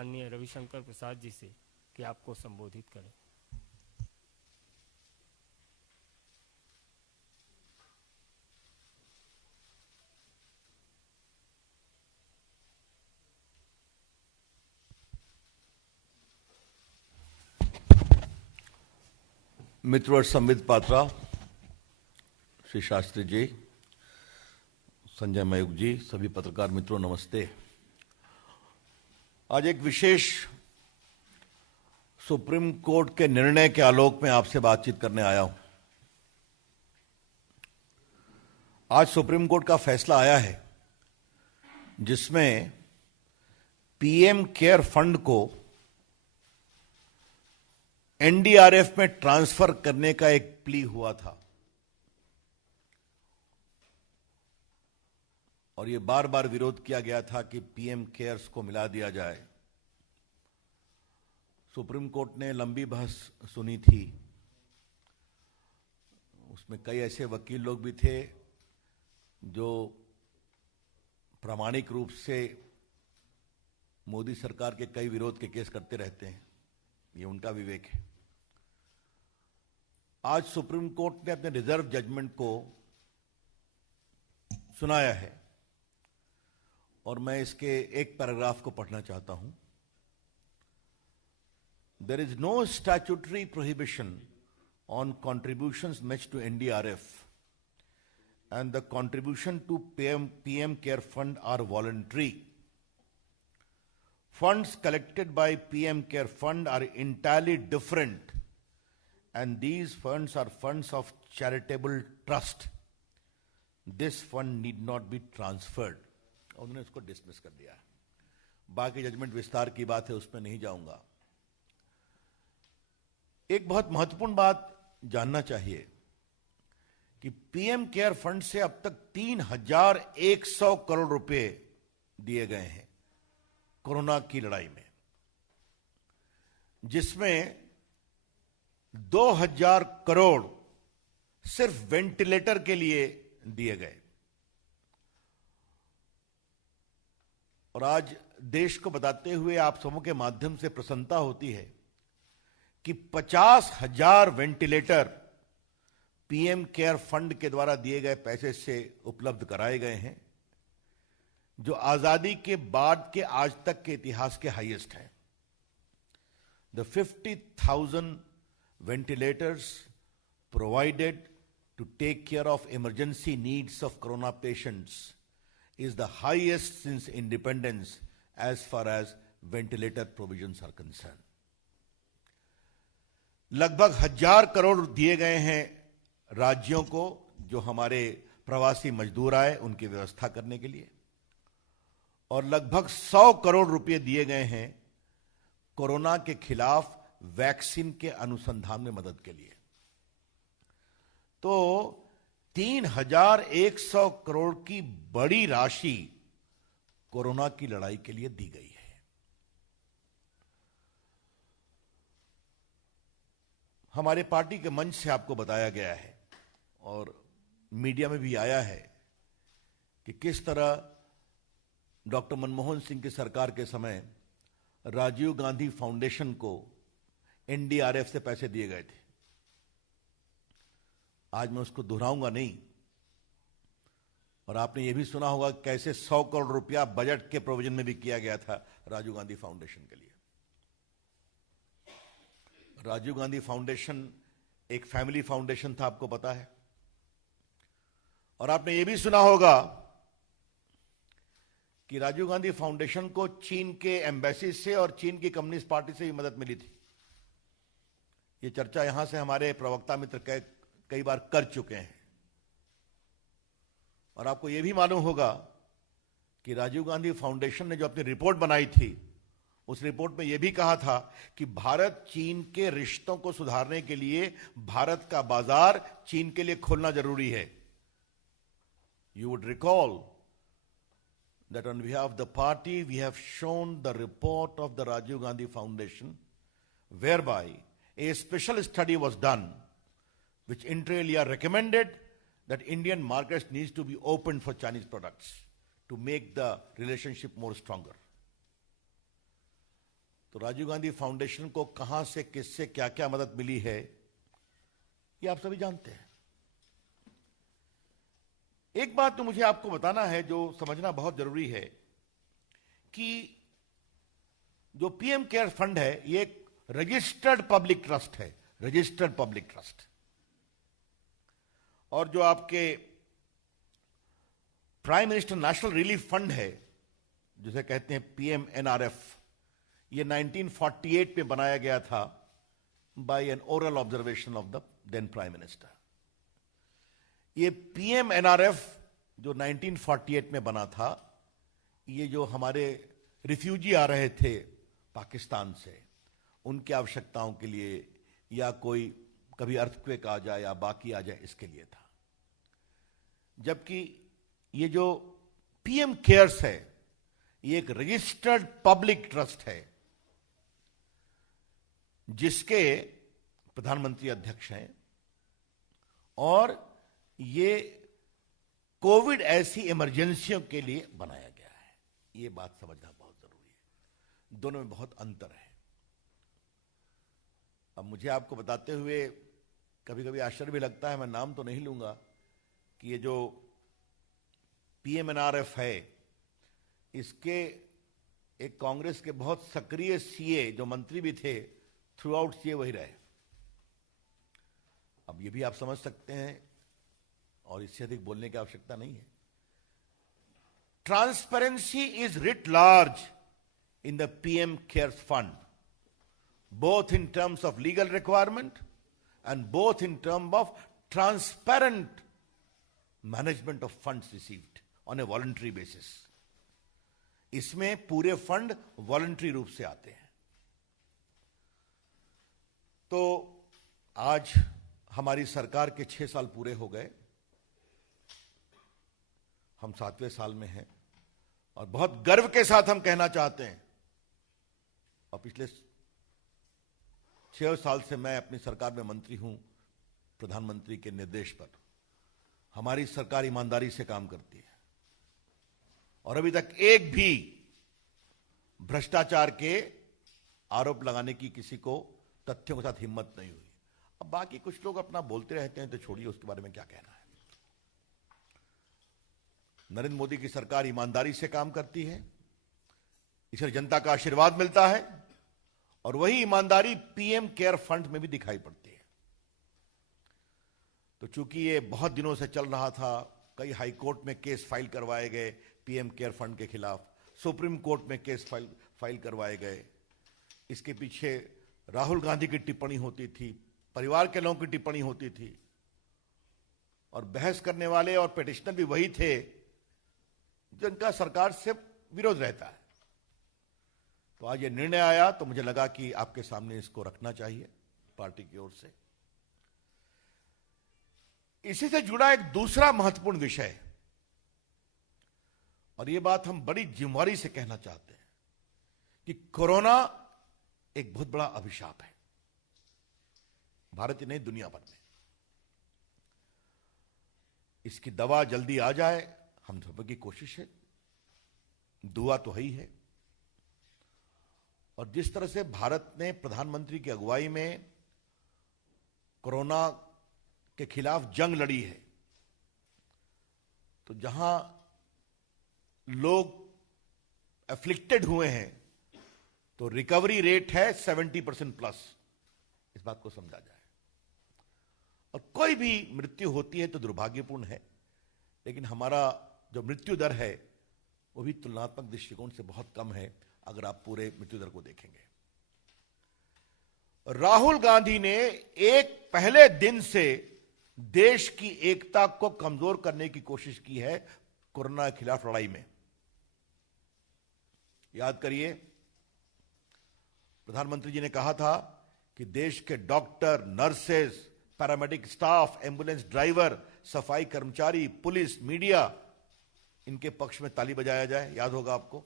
माननीय रविशंकर प्रसाद जी से कि आपको संबोधित करें। मित्र और संबित पात्रा, श्री शास्त्री जी, संजय मयूख जी, सभी पत्रकार मित्रों, नमस्ते। आज एक विशेष सुप्रीम कोर्ट के निर्णय के आलोक में आपसे बातचीत करने आया हूं। आज सुप्रीम कोर्ट का फैसला आया है जिसमें पीएम केयर फंड को एनडीआरएफ में ट्रांसफर करने का एक प्ली हुआ था और यह बार बार विरोध किया गया था कि पीएम केयर्स को मिला दिया जाए। सुप्रीम कोर्ट ने लंबी बहस सुनी थी। उसमें कई ऐसे वकील लोग भी थे जो प्रामाणिक रूप से मोदी सरकार के कई विरोध के केस करते रहते हैं, ये उनका विवेक है। आज सुप्रीम कोर्ट ने अपने रिजर्व जजमेंट को सुनाया है और मैं इसके एक पैराग्राफ को पढ़ना चाहता हूं। There is no statutory prohibition on contributions made to NDRF and the contribution to PM Care Fund are voluntary. Funds collected by PM Care Fund are entirely different and these funds are funds of charitable trust. This fund need not be transferred. उन्होंने उसको dismiss कर दिया। बाकी judgement विस्तार की बात है, उसमें नहीं जाऊंगा। एक बहुत महत्वपूर्ण बात जानना चाहिए कि पीएम केयर फंड से अब तक 3,100 करोड़ रुपए दिए गए हैं कोरोना की लड़ाई में, जिसमें 2,000 करोड़ सिर्फ वेंटिलेटर के लिए दिए गए। और आज देश को बताते हुए आप सबों के माध्यम से प्रसन्नता होती है कि 50,000 वेंटिलेटर पीएम केयर फंड के द्वारा दिए गए पैसे से उपलब्ध कराए गए हैं, जो आजादी के बाद के आज तक के इतिहास के हाईएस्ट हैं। The 50,000 ventilators provided to take care of emergency needs of corona patients is the highest since independence as far as ventilator provisions are concerned. लगभग 1,000 करोड़ दिए गए हैं राज्यों को जो हमारे प्रवासी मजदूर आए उनकी व्यवस्था करने के लिए, और लगभग 100 करोड़ रुपए दिए गए हैं कोरोना के खिलाफ वैक्सीन के अनुसंधान में मदद के लिए। तो 3,100 करोड़ की बड़ी राशि कोरोना की लड़ाई के लिए दी गई है। हमारे पार्टी के मंच से आपको बताया गया है और मीडिया में भी आया है कि किस तरह डॉक्टर मनमोहन सिंह की सरकार के समय राजीव गांधी फाउंडेशन को एनडीआरएफ से पैसे दिए गए थे। आज मैं उसको दोहराऊंगा नहीं। और आपने यह भी सुना होगा कैसे 100 करोड़ रुपया बजट के प्रोविजन में भी किया गया था राजीव गांधी फाउंडेशन के लिए। राजीव गांधी फाउंडेशन एक फैमिली फाउंडेशन था, आपको पता है। और आपने यह भी सुना होगा कि राजीव गांधी फाउंडेशन को चीन के एम्बेसी से और चीन की कम्युनिस्ट पार्टी से भी मदद मिली थी। ये चर्चा यहां से हमारे प्रवक्ता मित्र कई बार कर चुके हैं। और आपको यह भी मालूम होगा कि राजीव गांधी फाउंडेशन ने जो अपनी रिपोर्ट बनाई थी, उस रिपोर्ट में यह भी कहा था कि भारत चीन के रिश्तों को सुधारने के लिए भारत का बाजार चीन के लिए खोलना जरूरी है। You would recall that on behalf of the party we have shown the report of the Rajiv Gandhi Foundation whereby a special study was done which inter alia recommended that Indian markets needs to be opened for Chinese products to make the relationship more stronger. तो Rajiv Gandhi foundation को कहां से, किससे, क्या क्या मदद मिली है, ये आप सभी जानते हैं। एक बात तो मुझे आपको बताना है, जो समझना बहुत जरूरी है, कि जो पीएम केयर फंड है, ये एक रजिस्टर्ड पब्लिक ट्रस्ट है, रजिस्टर्ड पब्लिक ट्रस्ट। और जो आपके prime minister national relief fund है, जिसे कहते हैं PMNRF, ये 1948 में बनाया गया था by an oral observation of the then prime minister. ये PMNRF जो 1948 में बना था, ये जो हमारे रिफ्यूजी आ रहे थे पाकिस्तान से, उनकी आवश्यकताओं के लिए, या कोई कभी अर्थक्वेक आ जाए या बाकी आ जाए, इसके लिए था। जबकि ये जो पीएम केयर्स है, ये एक रजिस्टर्ड पब्लिक ट्रस्ट है, जिसके प्रधानमंत्री अध्यक्ष हैं, और ये कोविड ऐसी इमरजेंसियों के लिए बनाया गया है। ये बात समझना बहुत जरूरी है, दोनों में बहुत अंतर है। अब मुझे आपको बताते हुए कभी कभी आश्चर्य भी लगता है, मैं नाम तो नहीं लूंगा, कि ये जो PMNRF है, इसके एक कांग्रेस के बहुत सक्रिय सीए जो मंत्री भी थे, थ्रू आउट सीए वही रहे। अब ये भी आप समझ सकते हैं, और इससे अधिक बोलने की आवश्यकता नहीं है। Transparency is writ large in the PM cares fund, both in terms of legal requirement and both in terms of transparent management of funds received on a voluntary basis. इसमें पूरे फंड वॉलंटरी रूप से आते हैं। तो आज हमारी सरकार के 6 साल पूरे हो गए, हम 7वें साल में हैं, और बहुत गर्व के साथ हम कहना चाहते हैं, और पिछले 6 साल से मैं अपनी सरकार में मंत्री हूं, प्रधानमंत्री के निर्देश पर हमारी सरकार ईमानदारी से काम करती है, और अभी तक एक भी भ्रष्टाचार के आरोप लगाने की किसी को तथ्यों के साथ हिम्मत नहीं हुई। अब बाकी कुछ लोग अपना बोलते रहते हैं, तो छोड़िए, उसके बारे में क्या कहना है। नरेंद्र मोदी की सरकार ईमानदारी से काम करती है, इससे जनता का आशीर्वाद मिलता है, और वही ईमानदारी पीएम केयर फंड में भी दिखाई पड़ती है। तो चूंकि ये बहुत दिनों से चल रहा था, कई हाई कोर्ट में केस फाइल करवाए गए पीएम केयर फंड के खिलाफ, सुप्रीम कोर्ट में केस फाइल करवाए गए। इसके पीछे राहुल गांधी की टिप्पणी होती थी, परिवार के लोगों की टिप्पणी होती थी, और बहस करने वाले और पिटिशनर भी वही थे जिनका सरकार से विरोध रहता है। तो आज ये निर्णय आया, तो मुझे लगा कि आपके सामने इसको रखना चाहिए पार्टी की ओर से। इसी से जुड़ा एक दूसरा महत्वपूर्ण विषय, और ये बात हम बड़ी जिम्मेदारी से कहना चाहते हैं, कि कोरोना एक बहुत बड़ा अभिशाप है, भारत ही नहीं दुनिया भर में। इसकी दवा जल्दी आ जाए, हम सब की कोशिश है, दुआ तो है ही है। और जिस तरह से भारत ने प्रधानमंत्री की अगुवाई में कोरोना के खिलाफ जंग लड़ी है, तो जहां लोग एफ्लिक्टेड हुए हैं, तो रिकवरी रेट है 70% प्लस। इस बात को समझा जाए। और कोई भी मृत्यु होती है तो दुर्भाग्यपूर्ण है, लेकिन हमारा जो मृत्यु दर है वो भी तुलनात्मक दृष्टिकोण से बहुत कम है, अगर आप पूरे मृत्यु दर को देखेंगे। राहुल गांधी ने एक पहले दिन से देश की एकता को कमजोर करने की कोशिश की है कोरोना के खिलाफ लड़ाई में। याद करिए, प्रधानमंत्री जी ने कहा था कि देश के doctor, nurses, paramedic staff, ambulance driver, सफाई कर्मचारी, पुलिस, मीडिया, इनके पक्ष में ताली बजाया जाए। याद होगा आपको,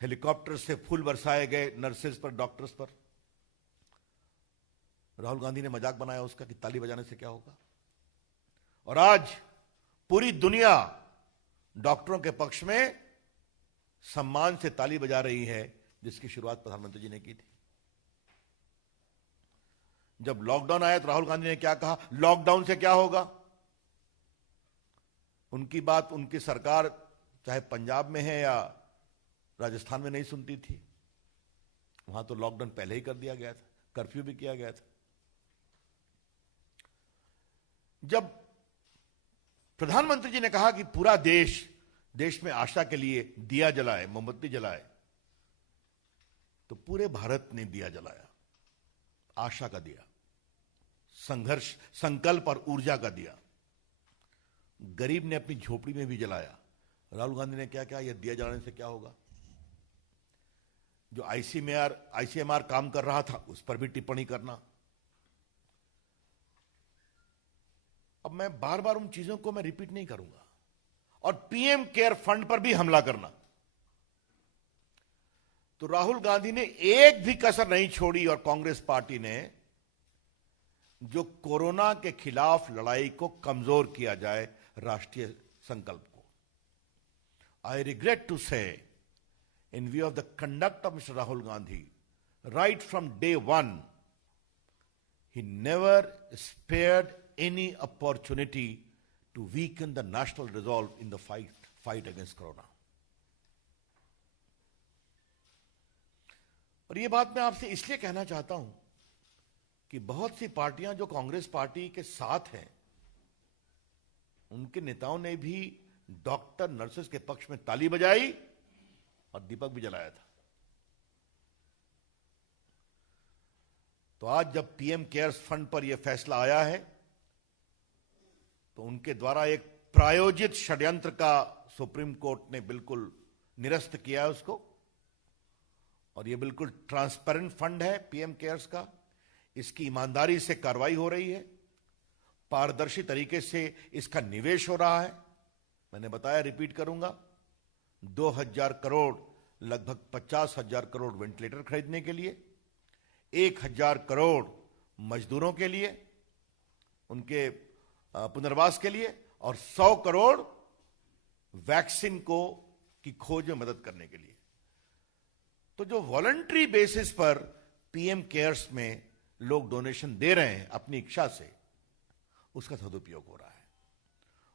हेलीकॉप्टर से फूल बरसाए गए नर्सेस पर, डॉक्टर्स पर। राहुल गांधी ने मजाक बनाया उसका कि ताली बजाने से क्या होगा। और आज पूरी दुनिया डॉक्टरों के पक्ष में सम्मान से ताली बजा रही है, जिसकी शुरुआत प्रधानमंत्री जी ने की थी। जब लॉकडाउन आया तो राहुल गांधी ने क्या कहा, लॉकडाउन से क्या होगा? उनकी बात उनकी सरकार चाहे पंजाब में है या राजस्थान में नहीं सुनती थी। वहां तो लॉकडाउन पहले ही कर दिया गया था, कर्फ्यू भी किया गया था। जब प्रधानमंत्री जी ने कहा कि पूरा देश में आशा के लिए दिया जलाए, मोमबत्ती जलाए, तो पूरे भारत ने दिया जलाया, आशा का दिया, संघर्ष, संकल्प और ऊर्जा का दिया। गरीब ने अपनी झोपड़ी में भी जलाया। राहुल गांधी ने क्या कहा, यह दिया जलाने से क्या होगा? जो आईसीएमआर काम कर रहा था उस पर भी टिप्पणी करना। अब मैं बार बार उन चीजों को मैं रिपीट नहीं करूंगा। और पीएम केयर फंड पर भी हमला करना। तो राहुल गांधी ने एक भी कसर नहीं छोड़ी और कांग्रेस पार्टी ने जो कोरोना के खिलाफ लड़ाई को कमजोर किया जाए, राष्ट्रीय संकल्प को। आई रिग्रेट टू से, in view of the conduct of Mr. Rahul Gandhi, right from day one, he never spared any opportunity to weaken the national resolve in the fight against corona. और ये बात मैं आपसे इसलिए कहना चाहता हूं कि बहुत सी पार्टियां जो कांग्रेस पार्टी के साथ हैं, उनके नेताओं ने भी डॉक्टर नर्सेस के पक्ष में ताली बजाई और दीपक भी जलाया था। तो आज जब पीएम केयर्स फंड पर यह फैसला आया है, तो उनके द्वारा एक प्रायोजित षड्यंत्र का सुप्रीम कोर्ट ने बिल्कुल निरस्त किया है उसको। और यह बिल्कुल ट्रांसपेरेंट फंड है पीएम केयर्स का। इसकी ईमानदारी से कार्रवाई हो रही है, पारदर्शी तरीके से इसका निवेश हो रहा है। मैंने बताया, रिपीट करूंगा, 2000 करोड़, लगभग 50,000 करोड़ वेंटिलेटर खरीदने के लिए, 1000 करोड़ मजदूरों के लिए, उनके पुनर्वास के लिए, और 100 करोड़ वैक्सीन की खोज में मदद करने के लिए। तो जो वॉलंटरी बेसिस पर पीएम केयर्स में लोग डोनेशन दे रहे हैं अपनी इच्छा से, उसका सदुपयोग हो रहा है।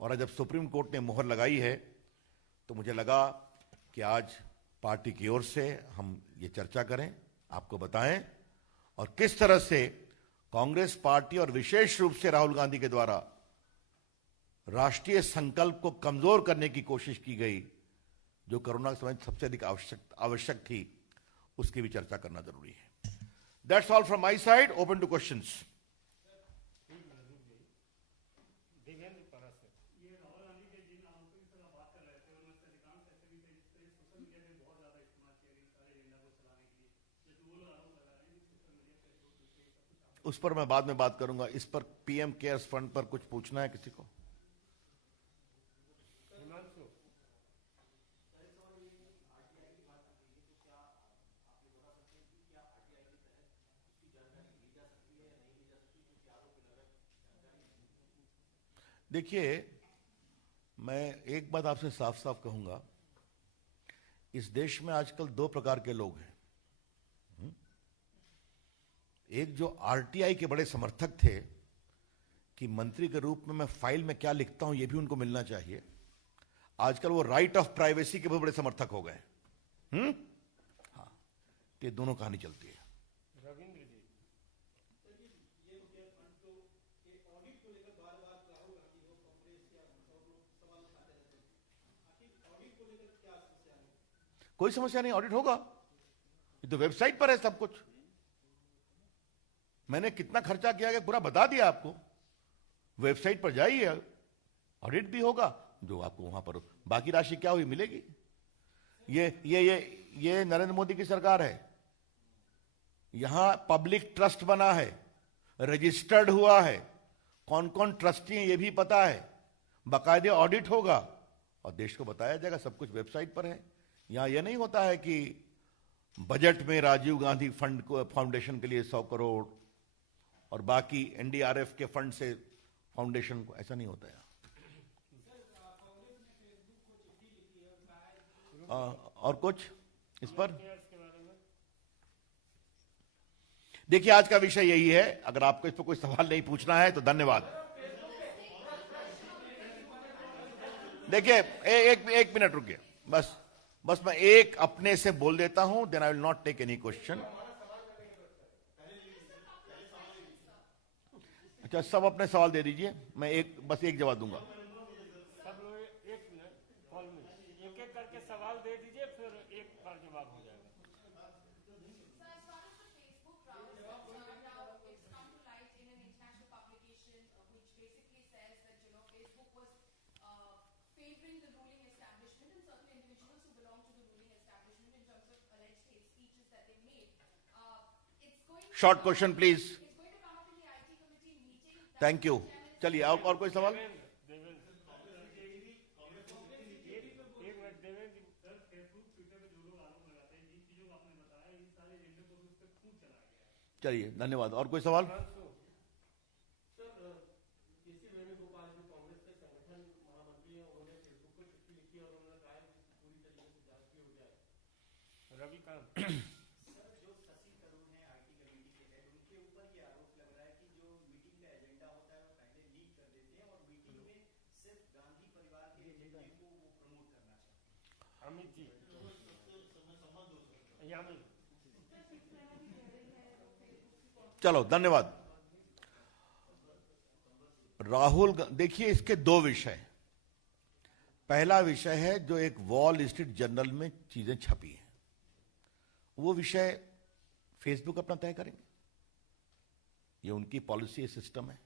और जब सुप्रीम कोर्ट ने मोहर लगाई है, तो मुझे लगा कि आज पार्टी की ओर से हम ये चर्चा करें, आपको बताएं, और किस तरह से कांग्रेस पार्टी और विशेष रूप से राहुल गांधी के द्वारा राष्ट्रीय संकल्प को कमजोर करने की कोशिश की गई, जो कोरोना के समय सबसे अधिक आवश्यक थी, उसकी भी चर्चा करना जरूरी है। That's all from my side, open two questions. उस पर मैं बाद में बात करूंगा। इस पर पीएम केयर्स फंड पर कुछ पूछना है किसी को? देखिए, मैं एक बात आपसे साफ साफ कहूंगा, इस देश में आजकल दो प्रकार के लोग हैं। एक जो आरटीआई के बड़े समर्थक थे कि मंत्री के रूप में मैं फाइल में क्या लिखता हूं यह भी उनको मिलना चाहिए, आजकल वो राइट ऑफ प्राइवेसी के बहुत बड़े समर्थक हो गए। हाँ, ये दोनों कहानी चलती है। रविंद्र जी, कोई समस्या नहीं, ऑडिट होगा। ये तो वेबसाइट पर है सब कुछ। मैंने कितना खर्चा किया गया पूरा बता दिया आपको। वेबसाइट पर जाइए, ऑडिट भी होगा, जो आपको वहां पर बाकी राशि क्या हुई मिलेगी। ये नरेंद्र मोदी की सरकार है। यहां पब्लिक ट्रस्ट बना है, रजिस्टर्ड हुआ है, कौन कौन ट्रस्टी हैं ये भी पता है, बाकायदे ऑडिट होगा और देश को बताया जाएगा। सब कुछ वेबसाइट पर है। यहां यह नहीं होता है कि बजट में राजीव गांधी फंड को फाउंडेशन के लिए 100 करोड़ और बाकी एनडीआरएफ के फंड से फाउंडेशन को, ऐसा नहीं होता है। और कुछ इस पर? देखिए, आज का विषय यही है। अगर आपको इस पर कोई सवाल नहीं पूछना है तो धन्यवाद। देखिए, एक मिनट रुकिए। बस मैं एक अपने से बोल देता हूं, then I will not take any question. अच्छा, सब अपने सवाल दे दीजिए, मैं बस एक जवाब दूंगा। सब लोग एक मिनट कॉल में एक एक करके सवाल दे दीजिए, फिर एक बार जवाब हो जाएगा। Short question please. Thank you. चलिए, और कोई सवाल? चलिए, धन्यवाद। और कोई सवाल? रविकांत अमित जी यामिन। चलो, धन्यवाद। राहुल, देखिए, इसके दो विषय। पहला विषय है जो एक वॉल स्ट्रीट जर्नल में चीजें छपी हैं, वो विषय फेसबुक अपना तय करेंगे, ये उनकी पॉलिसी सिस्टम है।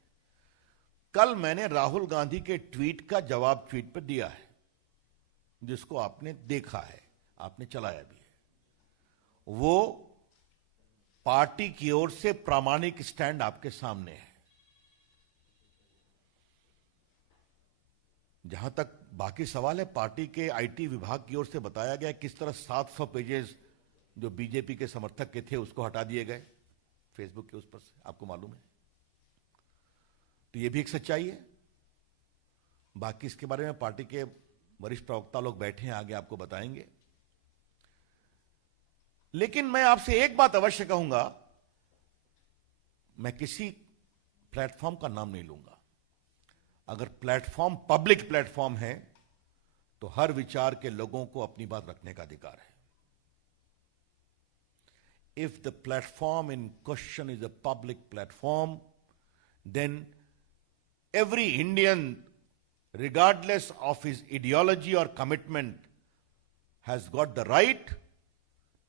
कल मैंने राहुल गांधी के ट्वीट का जवाब ट्वीट पर दिया है, जिसको आपने देखा है, आपने चलाया भी है। वो पार्टी की ओर से प्रामाणिक स्टैंड आपके सामने है। जहां तक बाकी सवाल है, पार्टी के आईटी विभाग की ओर से बताया गया किस तरह 700 पेजेस जो बीजेपी के समर्थक के थे उसको हटा दिए गए फेसबुक के उस पर से, आपको मालूम है। तो ये भी एक सच्चाई है। बाकी इसके बारे में पार्टी के वरिष्ठ प्रवक्ता लोग बैठे हैं, आगे आपको बताएंगे। लेकिन मैं आपसे एक बात अवश्य कहूंगा, मैं किसी प्लेटफॉर्म का नाम नहीं लूंगा। अगर प्लेटफॉर्म पब्लिक प्लेटफॉर्म है तो हर विचार के लोगों को अपनी बात रखने का अधिकार है। If the platform in question is a public platform, then every Indian, regardless of his ideology or commitment, has got the right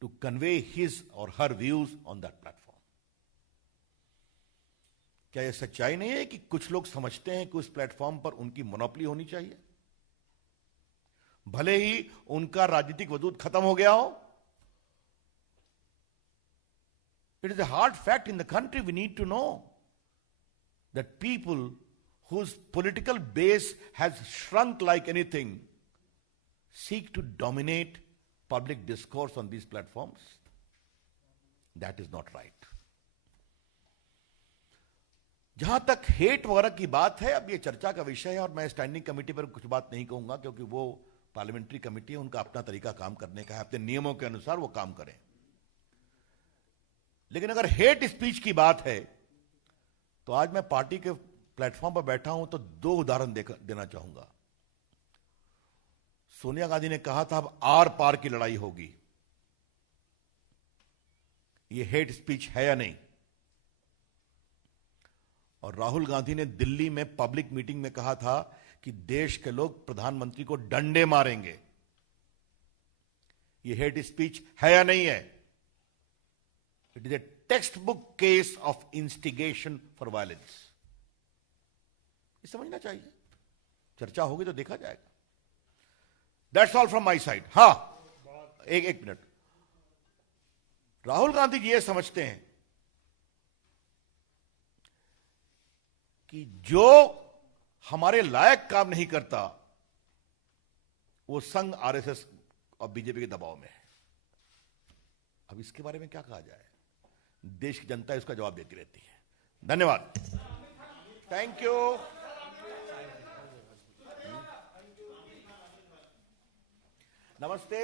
to convey his or her views on that platform. क्या यह सच्चाई नहीं है कि कुछ लोग समझते हैं कि उस प्लेटफॉर्म पर उनकी मोनोपोली होनी चाहिए, भले ही उनका राजनीतिक वजूद खत्म हो गया हो? It is a hard fact in the country. We need to know that people whose political base has shrunk like anything seek to dominate public discourse on these platforms. That is not right. जहां तक hate वगैरह की बात है, अब ये चर्चा का विषय है और मैं स्टैंडिंग कमेटी पर कुछ बात नहीं कहूंगा, क्योंकि वो पार्लियामेंट्री कमेटी है, उनका अपना तरीका काम करने का है, अपने नियमों के अनुसार वो काम करें। लेकिन अगर हेट स्पीच की बात है तो आज मैं पार्टी के प्लेटफॉर्म पर बैठा हूं तो दो उदाहरण देना चाहूंगा। सोनिया गांधी ने कहा था अब आर पार की लड़ाई होगी। यह हेट स्पीच है या नहीं? और राहुल गांधी ने दिल्ली में पब्लिक मीटिंग में कहा था कि देश के लोग प्रधानमंत्री को डंडे मारेंगे। यह हेट स्पीच है या नहीं है? It is a text book case of instigation for violence. ये समझना चाहिए। चर्चा होगी तो देखा जाएगा। That's all from my side. हां, एक मिनट। राहुल गांधी जी ये समझते हैं कि जो हमारे लायक काम नहीं करता वो संघ आरएसएस और बीजेपी के दबाव में है। अब इसके बारे में क्या कहा जाए? देश की जनता इसका जवाब देती रहती है। धन्यवाद। Thank you. नमस्ते।